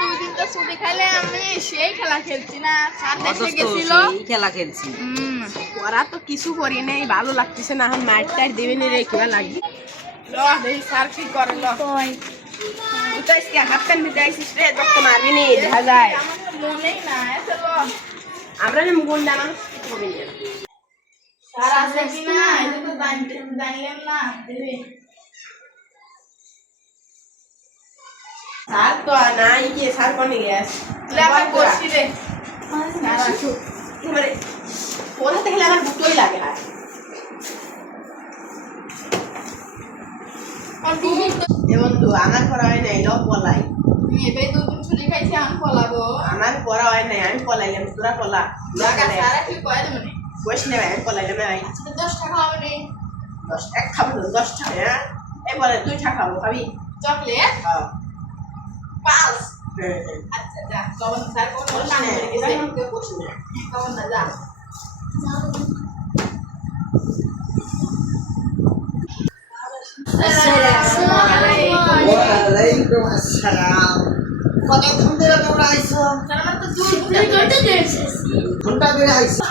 দুদিন তো ছুটি খাইলে আমি সেই খেলা খেলছি না, স্যার দেশে গেছিল খেলা খেলছি। ওরা তো কিছু করি নাই, ভালো লাগতেছে না, এখন মার টার দেবে নি রে, কিবা লাগবে। ল দেখি স্যার কি করে। ল তো আজকে হাত কান দিতে আইসিস রে, তোর তো মারবি নি, দেখা যায় মনেই না। এসে ল আমরা যে মুগুন জানানো কিছু হবে না। স্যার আছে কি না এটা তো জানলাম না। স্যার তো নাই, কি স্যার কোনে গেছে? লেখা করছি রে স্যার আসুক। এবারে পড়াতে গেলে আমার বুকই লাগে না। বন্ধু আমার পড়া হয় নাই, ল পলাই। এবার দুদিন ছুটি খাইছি, আমি পলাবো। আমার পড়া হয় নাই, আমি পলাইলাম, তোরা পলা। সারা কি কয় মানে বসে নেবে, আমি পলাইলাম। 10 টাকা হবে নি, 10 টাকা খাবো না, 10 টাকা। হ্যাঁ এই বলে 2 টাকা খাবো, খাবি চকলেট? হ্যাঁ 5। আচ্ছা যা, কখন স্যার কোন কাম করে গেছে, আমাকে বসে না কখন না যা। ওয়ালাইকুম আসসালাম। কতক্ষণ ধরে তোমরা আইছো? ঘন্টা ধরে আইছো।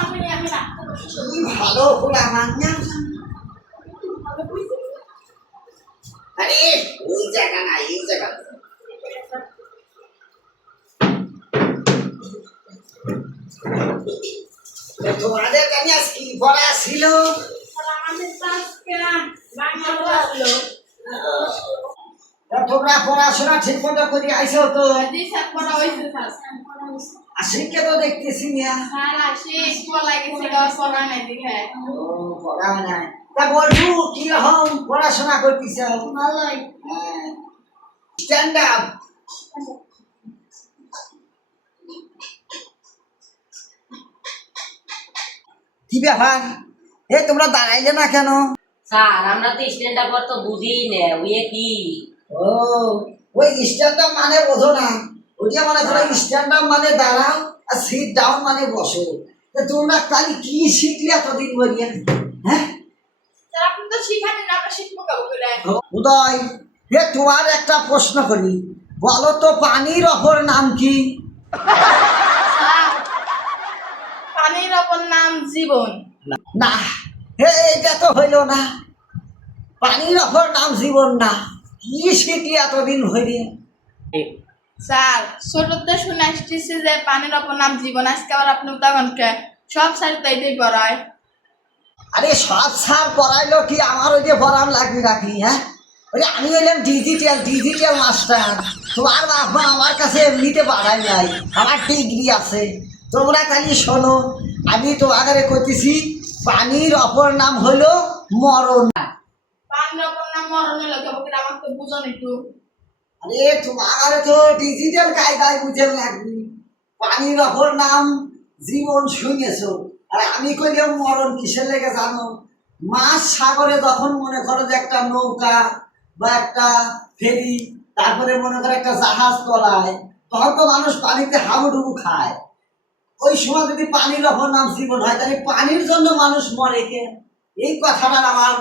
ভালো করে আমার না, আরে ওই জায়গা না, এই জায়গা। তোমাদের কাছে কি পড়া ছিল? তোমরা পড়াশোনা ঠিক মতো করে আইসো তো? আশিককে তো দেখতেছি না। পড়া নাই তা বলবো কি রকম পড়াশোনা করতেছ? Stand up. কি ব্যাপার, এ তোমরা দাঁড়াইলে না কেন? স্যার আমরা তো স্ট্যান্ড আপ তো বুঝিই না, ওই কি? ও ওই স্ট্যান্ড আপ মানে বোঝো না? ওইটা মানে ধরো স্ট্যান্ড আপ মানে দাঁড়াও, আর সিট ডাউন মানে বসো। তোমরা কালি কি শিখলে এতদিন বলিয়ে? হ্যাঁ আপনি তো শিখাবেন না, আমরা শিখবো কাউকে। উদয়, হে তোমার একটা প্রশ্ন করি, বলো তো পানির অপর নাম কি? পানির অপর নাম জীবন। না, হে এটা তো হইল না। পানির অপর নাম জীবন না, কি শিখলি এতদিন হইলে? স্যার ছোটতে শুনে আসতেছি যে পানির অপর নাম জীবন, আজকে আবার আপনি উদাহরণকে সব স্যার তো এটাই পড়ায়। আরে সব স্যার পড়াইলো কি, আমার ওই যে পড়ান লাগবে নাকি? হ্যাঁ ওই আমি হইলাম ডিজিটাল মাস্টার। তোমার বাবা আমার কাছে এমনিতে পড়াই নাই, আমার ডিগ্রি আছে। তোমরা খালি শোনো, আমি তো আগে কইতেছি পানির অপর নাম হলো মরণ। পানির অপর নাম মরণ হলো কেবল, আমার তো বুঝুন একটু। আরে তোমার তো ডিজিটাল কায়দায় বুঝে লাগবে। পানির অপর নাম জীবন শুনেছো, আর আমি কইলাম মরণ কিসের লেগে জানো? মাছ সাগরে যখন মনে করো যে একটা নৌকা বা একটা ফেরি, তারপরে মনে করো একটা জাহাজ তলায়, তখন তো মানুষ পানিতে হাবুডুবু খায়। ওই সময় যদি পানির অপর নাম জীবন হয়, তাহলে পানির জন্য মানুষ মরে কে? এই কথাটা আমার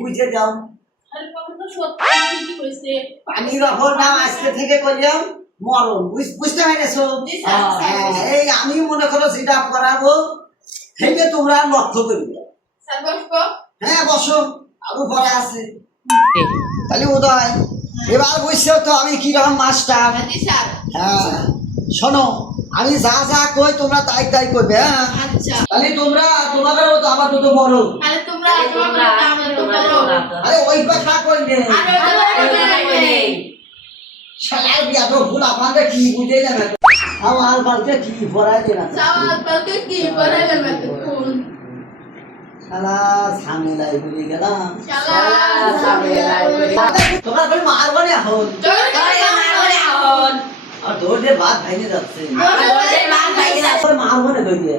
বুঝে যাও। পানির অপর নাম আজকে থেকে কইলাম মরণ, বুঝতে পেরেছো? এই আমি মনে করো যেটা করাবো সেইটা তোমরা লক্ষ্য করবে। হ্যাঁ বসো, আরো পড়া আছে। তাহলে উদয়, এবার বুঝছো তো আমি কিরকম মাস্টার? হ্যাঁ শোনো, আমি যা যা কই তোমরা তাই তাই করবে। হ্যাঁ তাহলে তোমরা তোমাদেরও তো আবার তো বড়। আরে ওই কথা কইলে শালার বিয়া তো ভুল, আমাদের কি বুঝে যাবে? আমার বালকে কি পড়াই দেনা, শালা ঝামেলায় পড়ে গেলাম। তোমরা বলি মারবো না এখন, আর তোর যে ভাত ভাইনে যাচ্ছে মারবো না ধরিয়ে,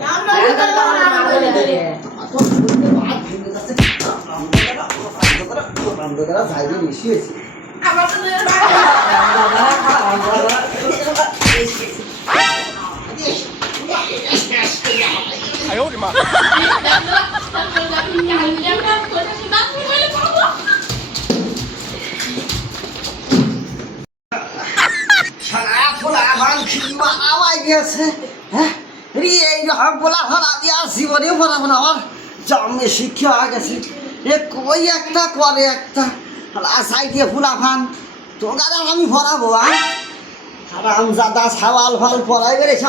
যাইবে বেশি হয়েছে। সারা ফুল আমার বানাবাই গেছে হ্যাঁ রে এই রকম বলা হল আমি আর জীবনেও পড়াবো না আমার জন্মে শিক্ষা হয়ে গেছে এ কই একটা করে একটা আশাই দিয়ে ফুলাফান তোর আমি পড়াবো আর আমজাদা সাওয়াল ফাল পড়াই বেড়েছে